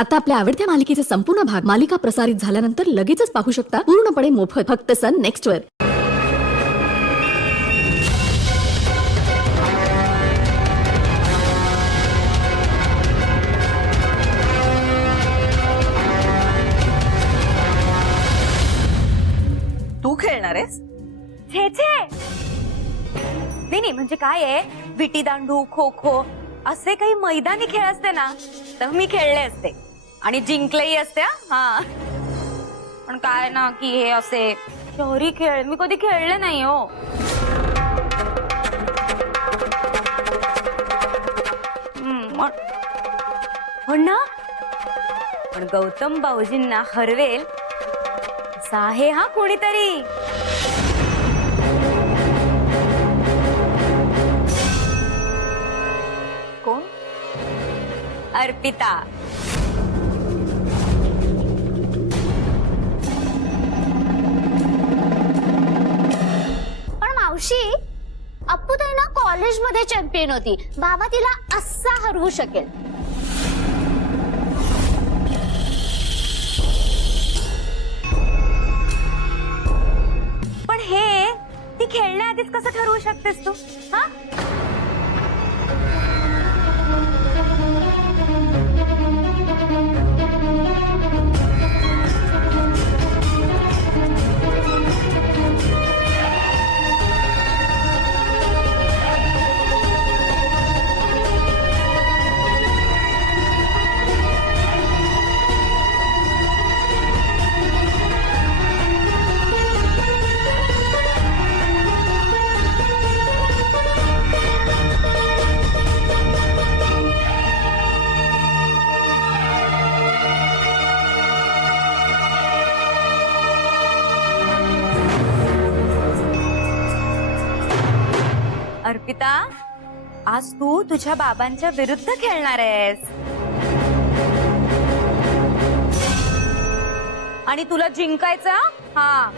आता आपल्या आवडत्या मालिकेचे संपूर्ण भाग मालिका प्रसारित झाल्यानंतर लगेचच पाहू शकता पूर्णपणे मोफत फक्त सन नेक्स्ट वर. तू खेळणार आहेस? छे छे नाही म्हणजे काय आहे, विटी दांडू खो खो असे काही मैदानी खेळ असते ना तर मी खेळले असते आणि जिंकलेही असते. हा पण काय ना की हे असे शहरी खेळ मी कधी खेळले नाही हो. पण ना पण गौतम भाऊजींना हरवेल असा आहे हा कोणीतरी. कोण? अर्पिता. पण मावशी, अप्पू ताई ना कॉलेजमध्ये चॅम्पियन होती. बाबा तिला असा हरवू शकेल? पण हे ती खेळण्याआधीच कसं ठरवू शकतेस तू? हा अर्पिता, आज तू तुझ्या बाबांच्या विरुद्ध खेळणार आहेस आणि तुला जिंकायचं. हा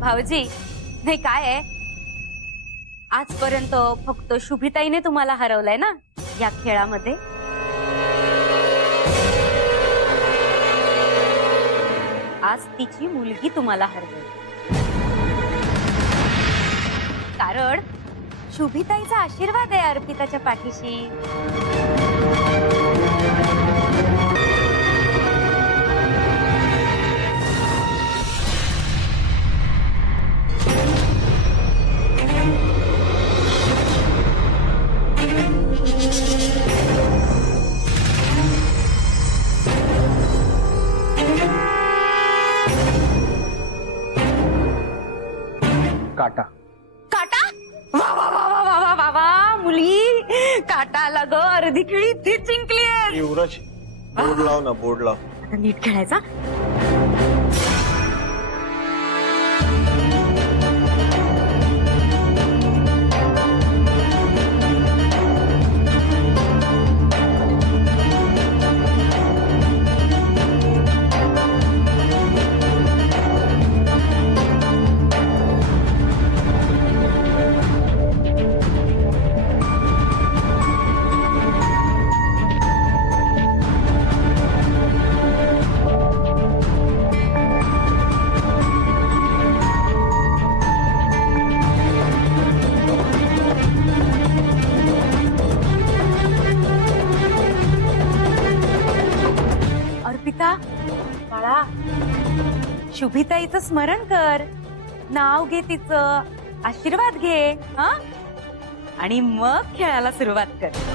भाऊजी, नाही काय आहे, आजपर्यंत फक्त शुभिताईने तुम्हाला हरवलंय ना या खेळामध्ये. आज तिची मुलगी तुम्हाला हरवेल कारण शुभिताईचा आशीर्वाद आहे अर्पिताच्या पाठीशी. काटा. काटा? वा वा वा वा वा वा वा वा मुली, काटा आला ग. अर्धी खेळी ती जिंकली. युवराज, बोर्ड लाव ना, बोर्ड लाव. आता नीट खेळायचा. अर्पिता बाळा, शुभिताईचं स्मरण कर, नाव घे तिचं, आशीर्वाद घे. हा आणि मग खेळायला सुरुवात कर.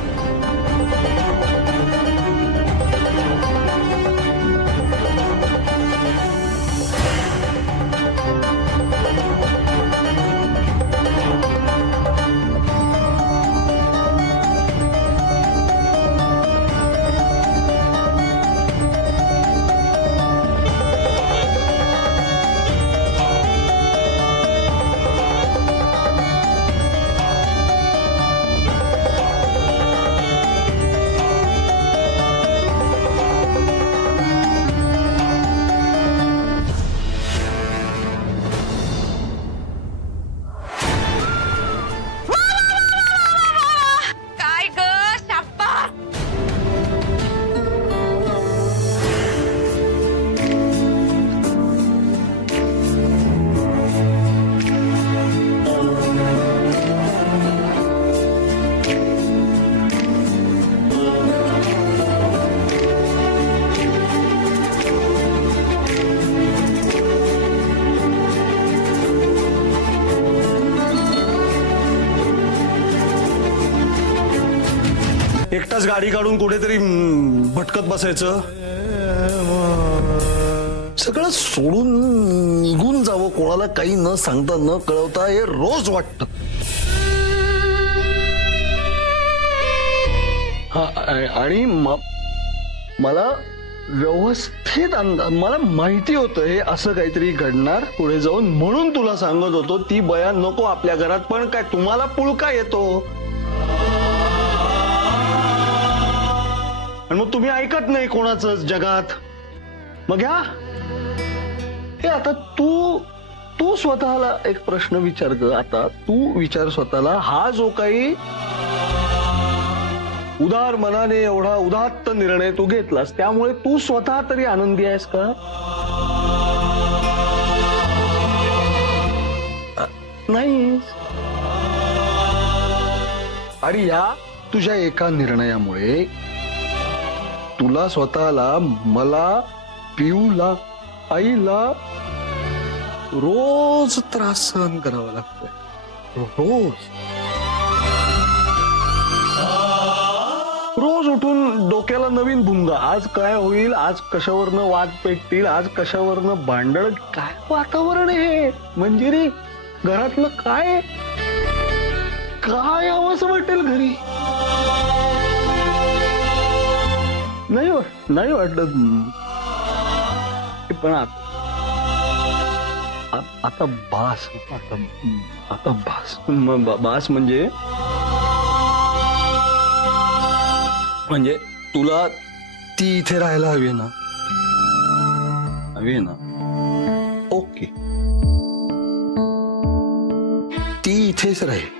एकटाच गाडी काढून कुठेतरी भटकत बसायचं, सगळं सोडून निघून जावं, कोणाला काही न सांगता न कळवता, हे रोज वाटत. आणि मला व्यवस्थित मला माहिती होतं हे असं काहीतरी घडणार पुढे जाऊन, म्हणून तुला सांगत होतो ती बया नको आपल्या घरात. पण काय तुम्हाला पुळका येतो आणि मग तुम्ही ऐकत नाही कोणाचं जगात. मग ह्या हे आता तू स्वतःला एक प्रश्न विचार कर. आता तू विचार स्वतःला, हा जो काही उदार मनाने एवढा उदात्त निर्णय तू घेतलास त्यामुळे तू स्वतः तरी आनंदी आहेस का? नाही. आणि या तुझ्या एका निर्णयामुळे तुला स्वतःला, मला, पिऊला, आईला रोज त्रास सहन करावा लागतोय. रोज उठून डोक्याला नवीन भुंगा. आज काय होईल, आज कशावरनं वाद पेटतील, आज कशावरनं भांडण. काय वातावरण आहे मंजिरी, घरातलं काय काय असं वाटेल घरी. नाही वाटत. पण आता बास, आता बास म्हणजे तुला ती इथे राहायला हवी ना, ओके, ती इथेच राहील.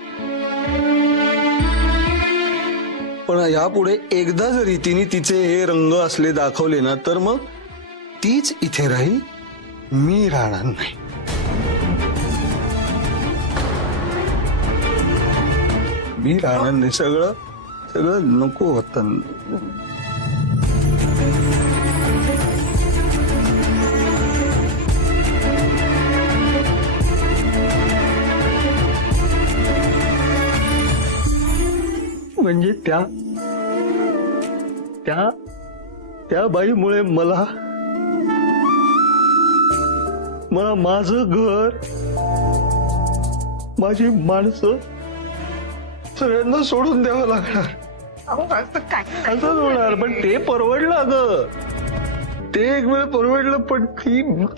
पण यापुढे एकदा जरी तिने तिचे हे रंग असले दाखवले ना, तर मग तीच इथे राहील, मी राहणार नाही. मी राहणार नाही. सगळं नको होतं. म्हणजे त्या बाईमुळे मला माझं घर, माझी माणसं सगळ्यांना सोडून द्यावं लागणार. असंच होणार. पण ते परवडलं ग, ते एक वेळ परवडलं. पण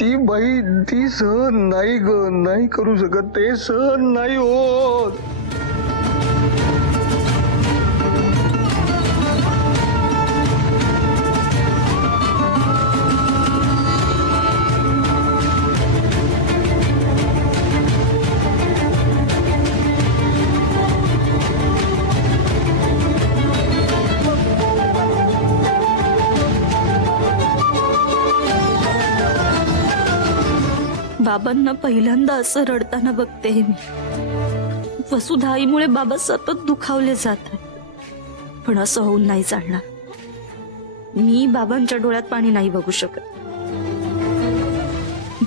ती बाई ती सहन नाही ग, नाही करू शकत. ते सहन नाही होत. बाबांना पहिल्यांदा असं रडताना बघते मी. वसुधा आईमुळे बाबा सतत दुखावले जात आहेत. पण असं होऊन नाही चालणार. मी बाबांच्या डोळ्यात पाणी नाही बघू शकत.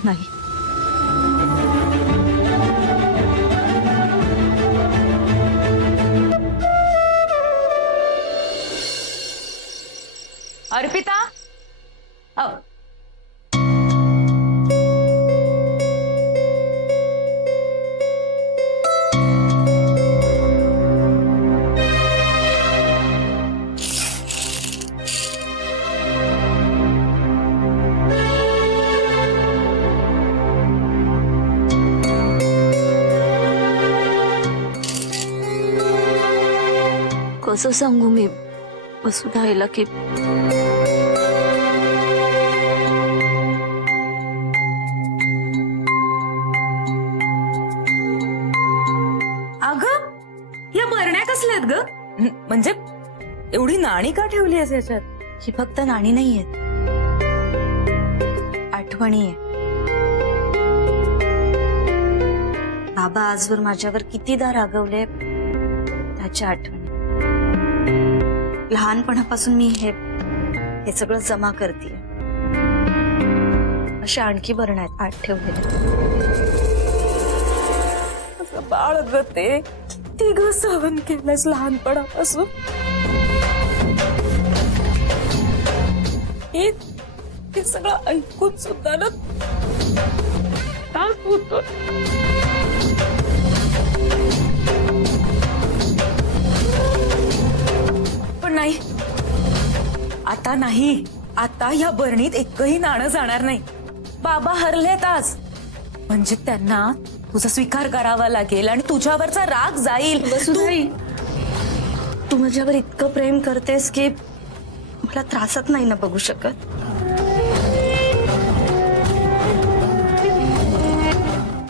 नाही. अर्पिता, कसं सांगू मी वसुधा आईला की अगं या बरण्या कसल्यात ग? म्हणजे एवढी नाणी का ठेवली आहेस याच्यात? ही फक्त नाणी नाहीयेत, आठवणी आहे. बाबा आजवर माझ्यावर कितीदा रागवले त्याच्या आठवणी. लहानपणापासून मी हे सगळं जमा करते. अशा आणखी बरण्या आहेत 8 ठेवलेल्या. बाळ ग ते तिघ सहन केलंस लहानपणापासून. आणि हे सगळं ऐकून सुद्धा ना त्रास होतो. पण नाही, आता नाही. आता या बरणीत एकही नाणं जाणार नाही. बाबा हरलेत आज, म्हणजे त्यांना तुझा स्वीकार करावा लागेल आणि तुझ्यावरचा राग जाईल. वसुधाई, तू माझ्यावर इतकं प्रेम करतेस की मला त्रासात नाही ना बघू शकत.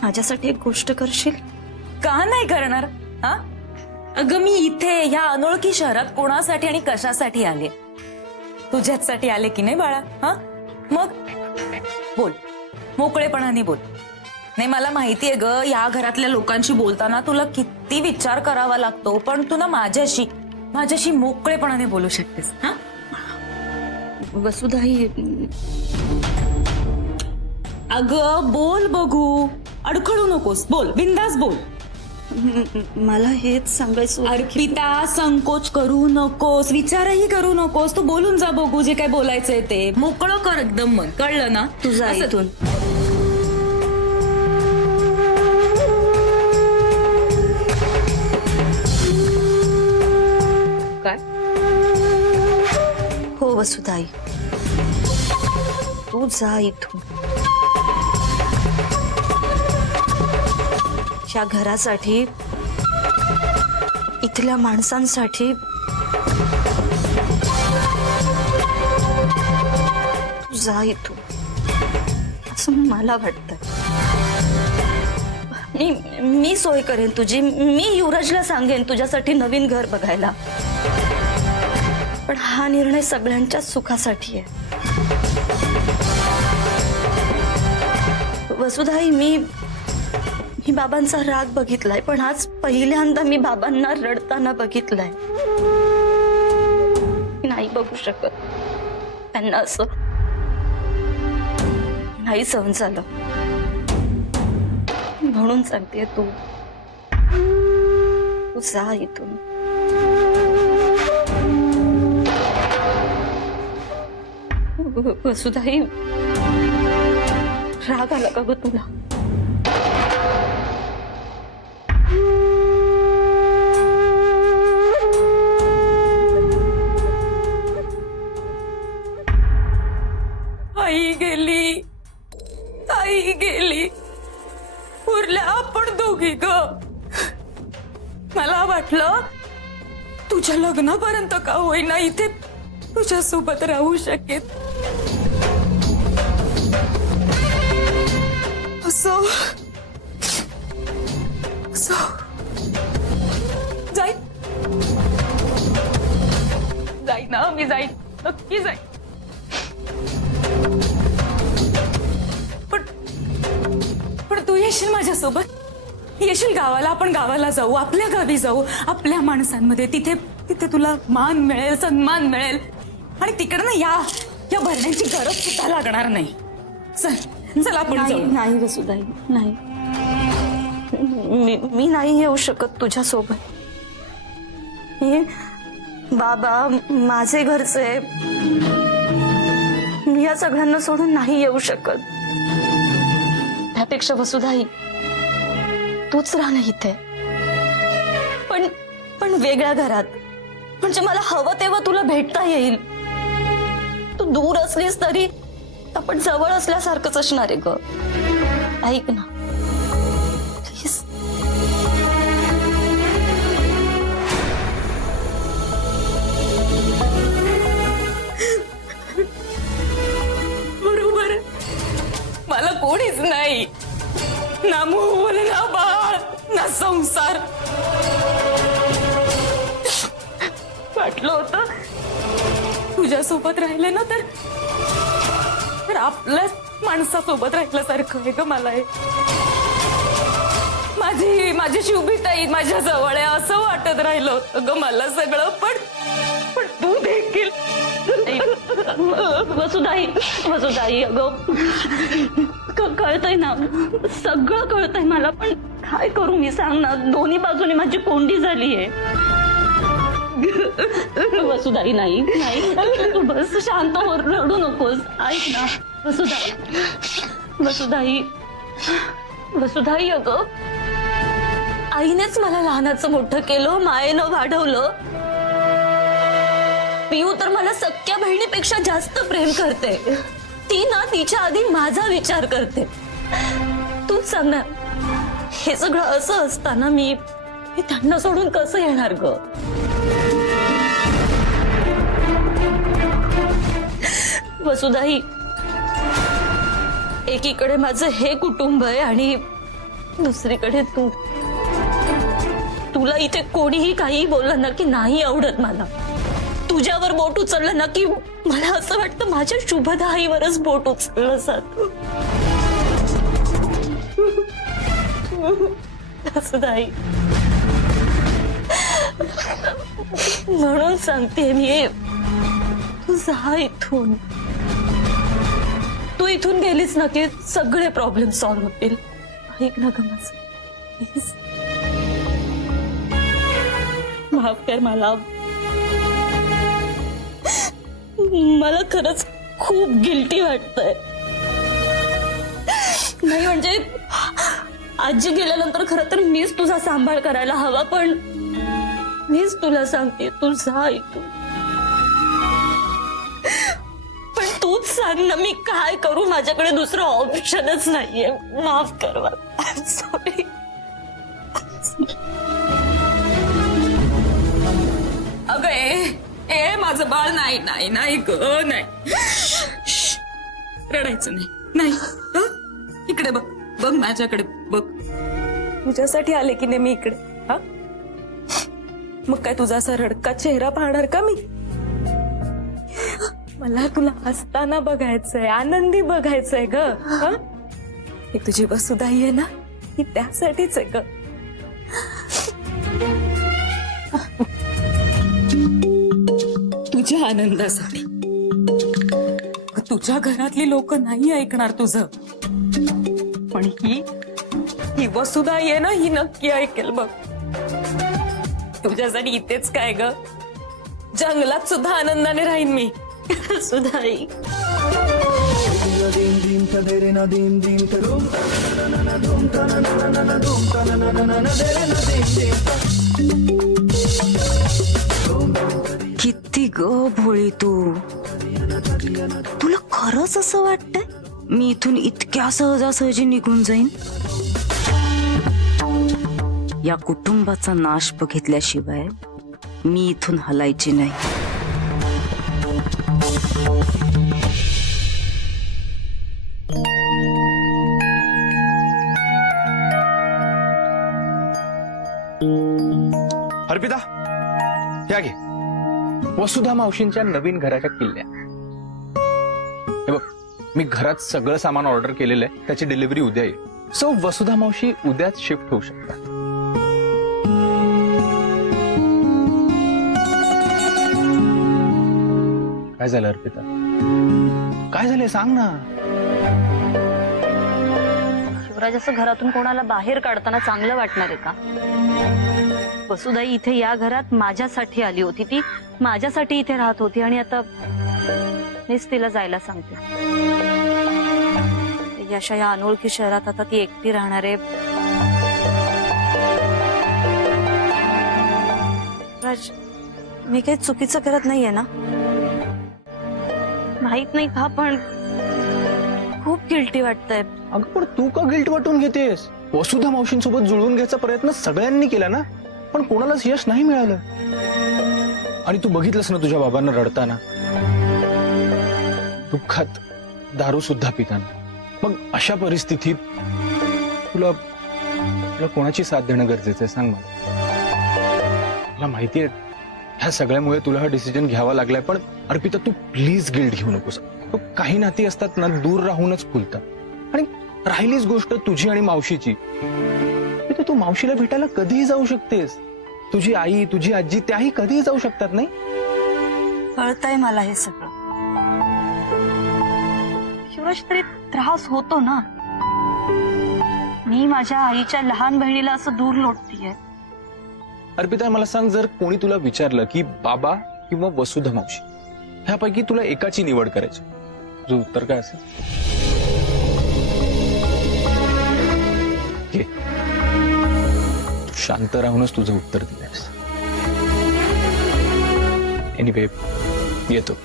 माझ्यासाठी एक गोष्ट करशील? का नाही करणार? हा, अगं मी इथे या अनोळखी शहरात कोणासाठी आणि कशासाठी आले? तुझ्याचसाठी आले की नाही बाळा? हा, मग बोल, मोकळेपणाने बोल. नाही, मला माहितीये ग, या घरातल्या लोकांशी बोलताना तुला किती विचार करावा लागतो, पण तू ना माझ्याशी मोकळेपणाने बोलू शकतेस. हा, वसुधाई, अगं बोल बघू, अडखळू नकोस, बोल, बिंदास बोल. मला हेच सांगायचं. अर्पिता, संकोच करू नकोस, विचारही करू नकोस, तू बोलून जा बघू जे काय बोलायचंय ते. मोकळं कर एकदम मन, कळलं ना? तुझा असं- इथून काय? हो वसुधाई, तू जा इथून. या घरासाठी, इथल्या माणसांसाठी तू जा इथून, असं मला वाटतं. मी सोय करेन तुझी. मी युवराजला सांगेन तुझ्यासाठी नवीन घर बघायला, पण हा निर्णय सगळ्यांच्या सुखासाठी आहे. वसुधाई, मी बाबांचा राग बघितलाय, पण आज पहिल्यांदा मी बाबांना रडताना बघितलंय. नाही बघू शकत त्यांना, असं नाही सहन झालं. म्हणून सांगते, तू जा इथून. वसुधाई, राग आला का ग तुला? आई गेली, आई गेली, उरल्या आपण दोघी ग. मला वाटलं तुझ्या लग्नापर्यंत का होईना इथे तुझ्या सोबत राहू शकेल. असो जाईन ना मी, जाईन, नक्की जाईन. पण तू येशील माझ्यासोबत? येशील गावाला? आपण गावाला जाऊ, आपल्या गावी जाऊ, आपल्या माणसांमध्ये. तिथे तुला मान मिळेल, सन्मान मिळेल, आणि तिकडे ना या भरण्याची गरज सुद्धा लागणार नाही. चल आपण जाऊ. नाही वसुधाई, नाही. मी नाही येऊ शकत तुझ्या सोबत. बाबा, माझे घरचे, मी या सगळ्यांना सोडून नाही येऊ शकत. त्यापेक्षा वसुधाई, तूच राह ना इथे, पण वेगळ्या घरात, म्हणजे मला हवं तेव्हा तुला भेटता येईल. तू दूर असलीस तरी आपण जवळ असल्यासारखंच असणार आहे ग. ऐक ना प्लीज. बरोबर, मला कोणीच नाही, ना मूल, ना बाळ, ना संसार. वाटलं होतं तुझ्यासोबत राहिले ना तर आपल्या माणसासोबत राहिल्यासारखं आहे ग. मला हे माझी शिवभीताई माझ्या जवळ आहे असं वाटत राहिलं होतं ग मला सगळं. पण तू देखील. वसुधाई, अगं कळतंय ना, सगळं कळतंय मला, पण काय करू मी, सांग ना. दोन्ही बाजूने माझी कोंडी झालीये. वसुधाई नाही नाही तू बस शांत हो, रडू नकोस. ऐक ना वसुधाई, वसुधाई, वसुधाई अगं, आईनेच मला लहानाचं मोठं केलं, मायेनं वाढवलं. पिऊ तर मला सख्या बहिणीपेक्षा जास्त प्रेम करते. ती ना तिच्या आधी माझा विचार करते. तूच सांग ना, हे सगळं असं असताना मी त्यांना सोडून कसं येणार ग? वसुधाई, एकीकडे माझं हे कुटुंब आहे आणि दुसरीकडे तू. तुला इथे कोणीही काही बोललं ना की नाही आवडत मला. तुझ्यावर बोट उचललं ना की मला असं वाटतं माझ्या शुभदाईवरच बोट उचललं जात. वसुधाई, म्हणून सांगते मी, तू जा इथून. तू इथून गेलीस ना की सगळे प्रॉब्लेम सॉल्व्ह होतील. ऐक ना ग माझं, प्लीज माफ कर मला. मला खरंच खूप गिल्टी वाटतंय. नाही म्हणजे आजी गेल्यानंतर खरं तर मीच तुझा सांभाळ करायला हवा, पण मीच तुला सांगते तू जा इथून. पण तूच सांग ना मी काय करू, माझ्याकडे दुसरं ऑप्शनच नाहीये. माफ कर मला, सॉरी. अगं ए माझं बाळ, नाही नाही नाही ग, नाही. रडायचं नाही, नाही. हं? इकडे बघ, बघ माझ्याकडे बघ. तुझ्यासाठी आले की नाही मी इकडे? हा, मग काय तुझा असा रडका चेहरा पाहणार का मी? मला तुला हसताना बघायचंय, आनंदी बघायचंय ग. हं? ही तुझी वसुधाई आहे ना, ही त्यासाठीच आहे ग. तुझ्या आनंदासाठी. तुझ्या घरातली लोक नाही ऐकणार तुझं, पण ही वसुधाई आहे ना, ही नक्की ऐकेल बघ. तुझ्यासाठी इथेच काय ग, जंगलात सुद्धा आनंदाने राहीन मी. वसुधाई, किती ग भोळी तू. तुला खरंच असं वाटतंय मी इथून इतक्या सहजासहजी निघून जाईन? या कुटुंबाचा नाश बघितल्याशिवाय मी इथून हलायची नाही. अर्पिता, या घे वसुधा मावशींच्या नवीन घराच्या किल्ल्या. हे बघ, मी घरात सगळं सामान ऑर्डर केलेलं आहे, त्याची डिलिव्हरी उद्या येईल. सो वसुधा मावशी उद्याच शिफ्ट होऊ शकतात. काय झालं अर्पिता, काय झालंय सांग ना. शिवराज, असं घरातून कोणाला बाहेर काढताना चांगलं वाटणार आहे का? वसुधाई इथे या घरात माझ्यासाठी आली होती, ती माझ्यासाठी इथे राहत होती आणि आता मीच तिला जायला सांगते. अशा या अनोळखी शहरात आता ती एकटी राहणार आहे. राज, मी काही चुकीचं करत नाहीये ना? माहित नाही का, पण खूप गिल्टी वाटतंय. अगं पण तू का गिल्ट वाटून घेतेस? वसुधा मावशींसोबत जुळवून घ्यायचा प्रयत्न सगळ्यांनी केला ना, पण कोणालाच यश नाही मिळालं. आणि तू बघितलंस ना तुझ्या बाबांना रडताना, दुःखात दारू सुद्धा पिताना. मग अशा परिस्थितीत तुला कोणाची साथ देणं गरजेचं आहे सांग मला. मला माहितीये ह्या सगळ्यामुळे तुला हा डिसिजन घ्यावा लागलाय, पण अर्पिता तू प्लीज गिल्ट घेऊ नकोस. काही नाती असतात ना, दूर राहूनच फुलतात. आणि राहिलीच गोष्ट तुझी आणि मावशीची, तू मावशीला भेटायला कधीही जाऊ शकतेस. तुझी आई, तुझी आजी, त्याही कधीही जाऊ शकतात. नाही कळतंय मला हे सगळं. शिवराज, तरी त्रास होतो ना. मी माझ्या आईच्या लहान बहिणीला असं दूर लोटतीये. अर्पिता मला सांग, जर कोणी तुला विचारलं की बाबा किंवा वसुधा मावशी ह्यापैकी तुला एकाची निवड करायची, तुझं उत्तर काय असेल? घे. तू शांत राहूनच तुझं उत्तर दिलंस. एनिवे, येतो.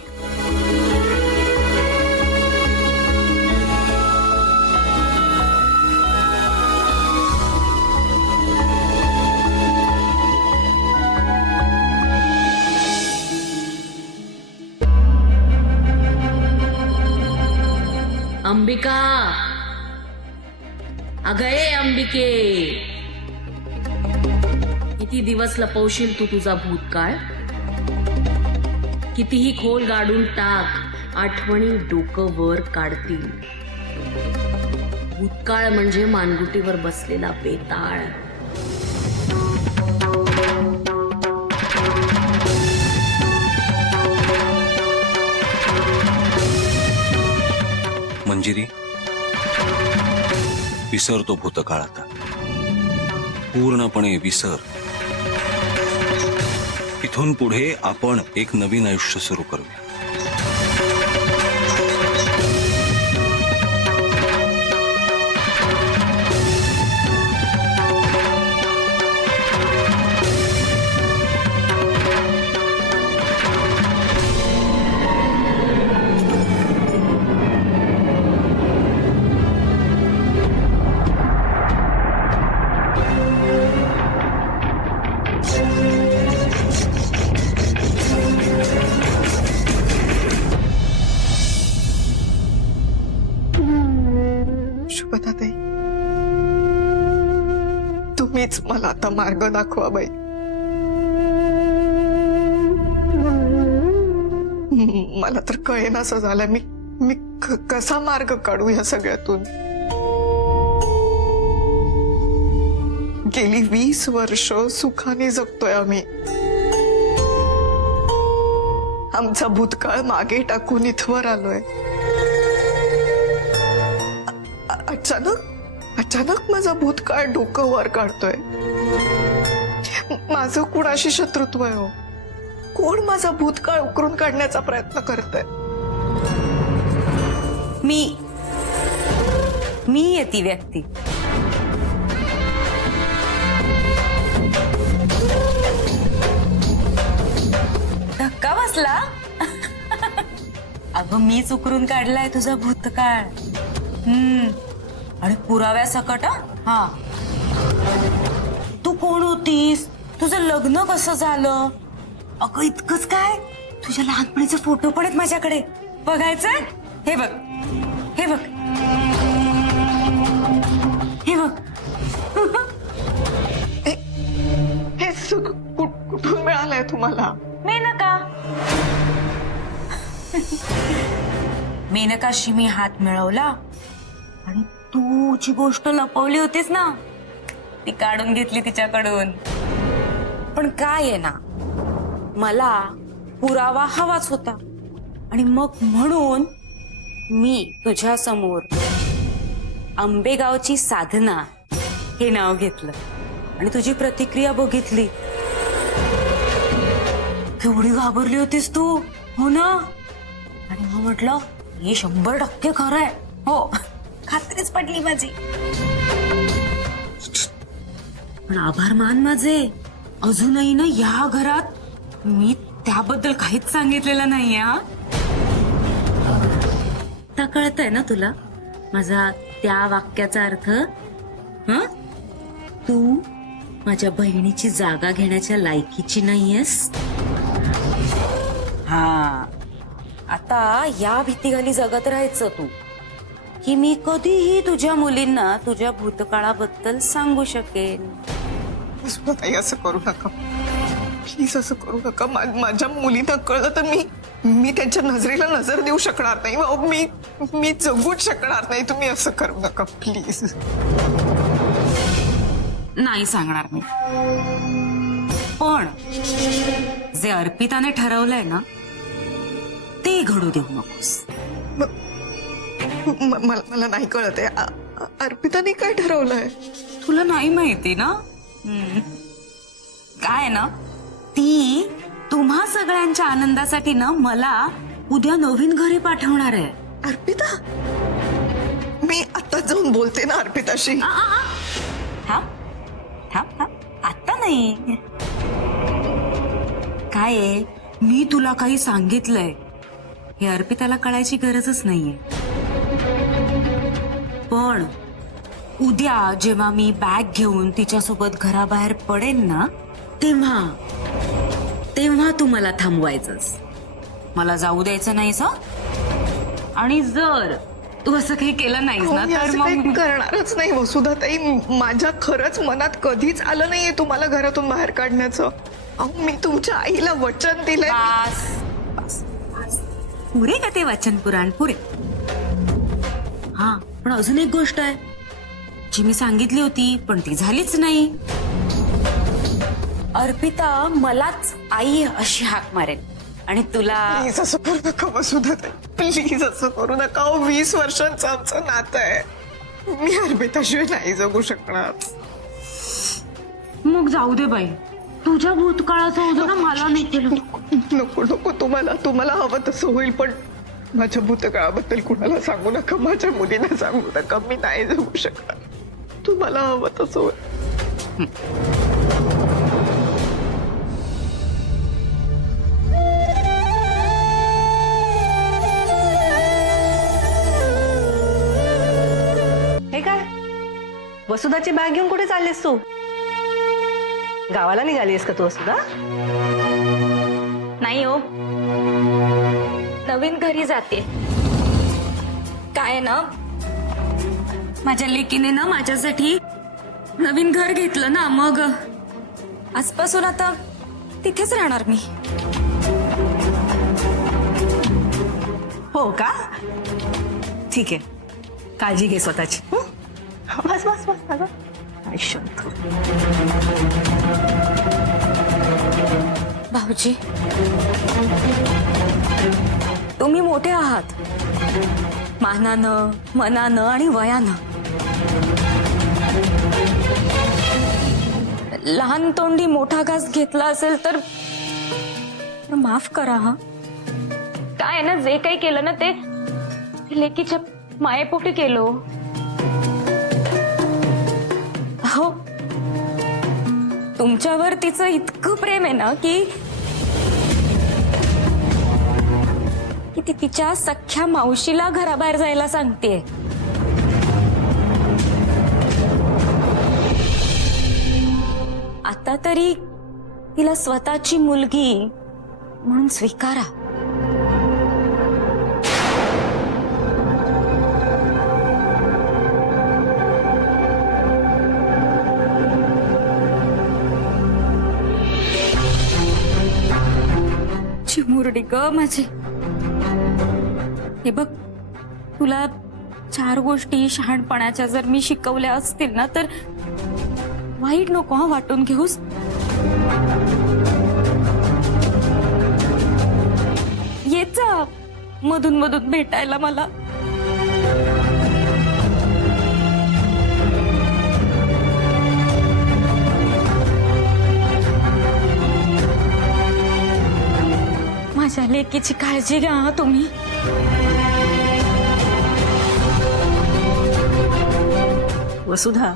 अंबिका, अगये अंबिके, किती दिवस लपवशील तू तुझा भूतकाळ? कितीही खोल गाडून टाक, आठवणी डोकं वर काढतील. भूतकाळ म्हणजे मानगुटीवर बसलेला बेताळ. मंजिरी, विसर तो भूतकाळ आता. पूर्णपणे विसर. इथून पुढे आपण एक नवीन आयुष्य सुरू करूया. शुभदाताई, तुम्हीच मला आता मार्ग दाखवा बाई. मला तर कळेनासं झालं मी कसा मार्ग काढू या सगळ्यातून. गेली 20 वर्ष सुखाने जगतोय आम्ही. आमचा भूतकाळ मागे टाकून इथवर आलोय. अचानक माझा भूतकाळ डोकं वर काढतोय. माझं कुणाशी शत्रुत्व आहे हो? कोण माझा भूतकाळ उकरून काढण्याचा प्रयत्न करतंय? मी आहे ती व्यक्ती. धक्का बसला? अगं, मीच उकरून काढलाय तुझा भूतकाळ. आणि पुराव्यासकट. हा, तू कोण होतीस? तुझं लग्न कसं झालं? अगं, इतकंच काय, तुझ्या लहानपणीचे फोटो पण आहेत माझ्याकडे. बघायचंय? हे बघ, हे बघ, हे बघ. हे सुख कुठून मिळालंय तुम्हाला? मेनकाशी मी हात मिळवला आणि तू जी गोष्ट लपवली होतीस ना, ती काढून घेतली तिच्याकडून. पण काय आहे ना, मला पुरावा हवाच होता. आणि मग म्हणून मी तुझ्या समोर आंबेगावची साधना हे नाव घेतलं आणि तुझी प्रतिक्रिया बघितली. केवढी घाबरली होतीस तू, हो ना? आणि मग म्हटलं, हे 100% खरं आहे. हो, खात्रीच पडली माझी. पण आभार मान माझे, अजूनही ना या घरात मी त्याबद्दल काहीच सांगितलेलं नाहीये. आता कळतंय ना तुला माझा त्या वाक्याचा अर्थ? तू माझ्या बहिणीची जागा घेण्याच्या लायकीची नाहीयेस. हा, आता या भीतीखाली जगत राहायचं तू, की मी कधीही तुझ्या मुलींना तुझ्या भूतकाळाबद्दल सांगू शकेन. असं करू नका प्लीज, असं करू नका. माझ्या मुलींना कळलं तर मी त्यांच्या नजरेला नजर देऊ शकणार नाही. मी जगूच शकणार नाही. तुम्ही असं करू नका प्लीज. नाही सांगणार मी, पण जे अर्पिताने ठरवलंय ना, ते घडू देऊ नकोस. मला नाही कळत आहे, अर्पिताने काय ठरवलंय? तुला नाही माहिती ना? काय ना ती तुम्हा सगळ्यांच्या आनंदासाठी ना मला उद्या नवीन घरी पाठवणार आहे. अर्पिता, मी आता जाऊन बोलते ना अर्पिताशी. थांब थांब थांब, आता नाही. काय आहे, मी तुला काही सांगितलंय हे अर्पिताला कळायची गरजच नाहीये. पण उद्या जेव्हा मी बॅग घेऊन तिच्यासोबत घराबाहेर पडेन ना, तेव्हा तू मला थांबवायचंस. मला जाऊ द्यायचं नाहीस हं? आणि जर तू असं काही केलं नाहीस ना मी तर असं काही मग करणारच नाही वसुधाताई. माझ्या खरंच मनात कधीच आलं नाहीये तुम्हाला घरातून बाहेर काढण्याचं. अहो, मी तुमच्या आईला वचन दिलंय. बस बस बस, पुरे का ते वाचन पुराण पुरे. हा, पण अजून एक गोष्ट आहे जी मी सांगितली होती पण ती झालीच नाही. अर्पिता मलाच आई अशी हाक मारेल आणि तुला प्लीज असं करू नका वसुधाताई, प्लीज असं करू नका. अहो, 20 वर्षांचं आमचं नातं आहे. मी अर्पिताशिवाय नाही जगू शकणार. मग जाऊ दे बाई, तुझ्या भूतकाळाचं ओझं ना मला नाही केलं. नको नको, तुम्हाला हवं तसं होईल, पण माझ्या भूतकाळाबद्दल कुणाला सांगू नका. माझ्या मुलीला सांगू नका. मी नाही जगू शकणार. तुम्हाला हवं तसं होईल. हे काय, वसुधाची बॅग घेऊन कुठे चाललीस तू? गावाला निघालीस का तू वसुधा? नाही हो, नवीन घरी जाते. काय ना, माझ्या लेकीने ना माझ्यासाठी नवीन घर घेतलं ना, मग आजपासून आता तिथेच राहणार मी. हो का? ठीक आहे, काळजी घे स्वतःची. हं? बस बस बस अगं. काय शांत. भाऊजी, तुम्ही मोठे आहात, मानानं, मनानं आणि वयानं. लहान तोंडी मोठा घास घेतला असेल तर माफ करा. हा, काय ना, जे काही केलं ना ते लेकीच्या मायेपोटी केलो. हो, तुमच्यावर तिचं इतकं प्रेम आहे ना की ती तिच्या सख्ख्या मावशीला घराबाहेर जायला सांगते. आता तरी तिला स्वतःची मुलगी म्हणून स्वीकारा. चिमुरडी ग माझी. हे बघ, तुला 4 गोष्टी शहाणपणाच्या जर मी शिकवल्या असतील ना तर वाईट नको हा वाटून घेऊस. येत जा मधून मधून भेटायला मला. माझ्या लेकीची काळजी घ्या हा तुम्ही. वसुधा,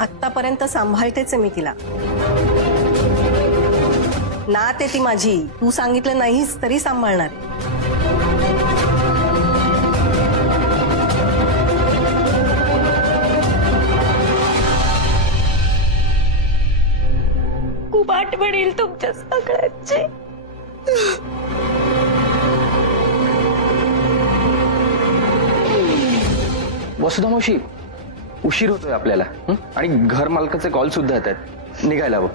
आत्तापर्यंत सांभाळतेच मी तिला. नात आहे ती माझी. तू सांगितलं नाहीस तरी सांभाळणार. खूप आठवण येईल तुमच्या सगळ्यांची. वसुधा मावशी, उशीर होतोय आपल्याला. आणि घर मालकाचे कॉल सुद्धा येत आहेत. निघायला हवं.